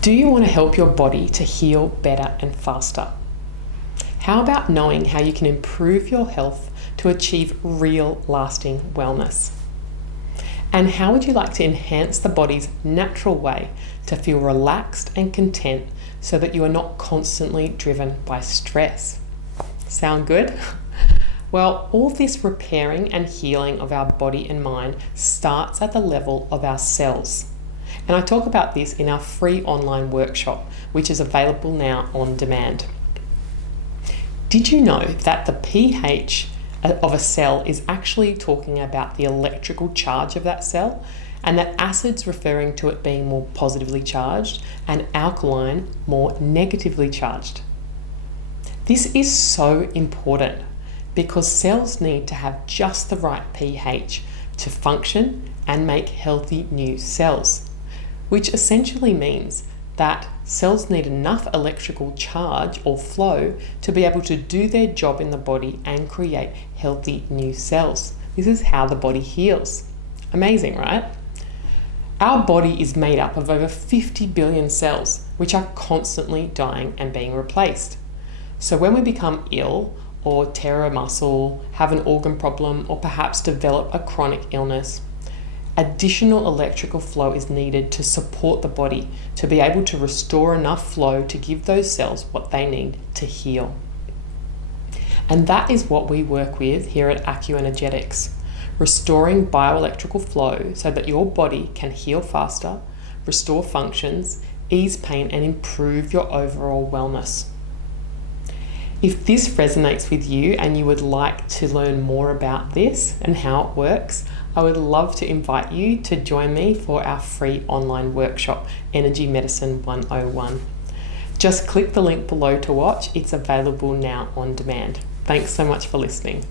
Do you want to help your body to heal better and faster? How about knowing how you can improve your health to achieve real lasting wellness? And how would you like to enhance the body's natural way to feel relaxed and content so that you are not constantly driven by stress? Sound good? Well, all this repairing and healing of our body and mind starts at the level of our cells. And I talk about this in our free online workshop, which is available now on demand. Did you know that the pH of a cell is actually talking about the electrical charge of that cell, and that acid's referring to it being more positively charged and alkaline more negatively charged? This is so important because cells need to have just the right pH to function and make healthy new cells, which essentially means that cells need enough electrical charge or flow to be able to do their job in the body and create healthy new cells. This is how the body heals. Amazing, right? Our body is made up of over 50 billion cells, which are constantly dying and being replaced. So when we become ill or tear a muscle, have an organ problem, or perhaps develop a chronic illness, additional electrical flow is needed to support the body to be able to restore enough flow to give those cells what they need to heal. And that is what we work with here at AcuEnergetics, restoring bioelectrical flow so that your body can heal faster, restore functions, ease pain, and improve your overall wellness. If this resonates with you and you would like to learn more about this and how it works, I would love to invite you to join me for our free online workshop, Energy Medicine 101. Just click the link below to watch. It's available now on demand. Thanks so much for listening.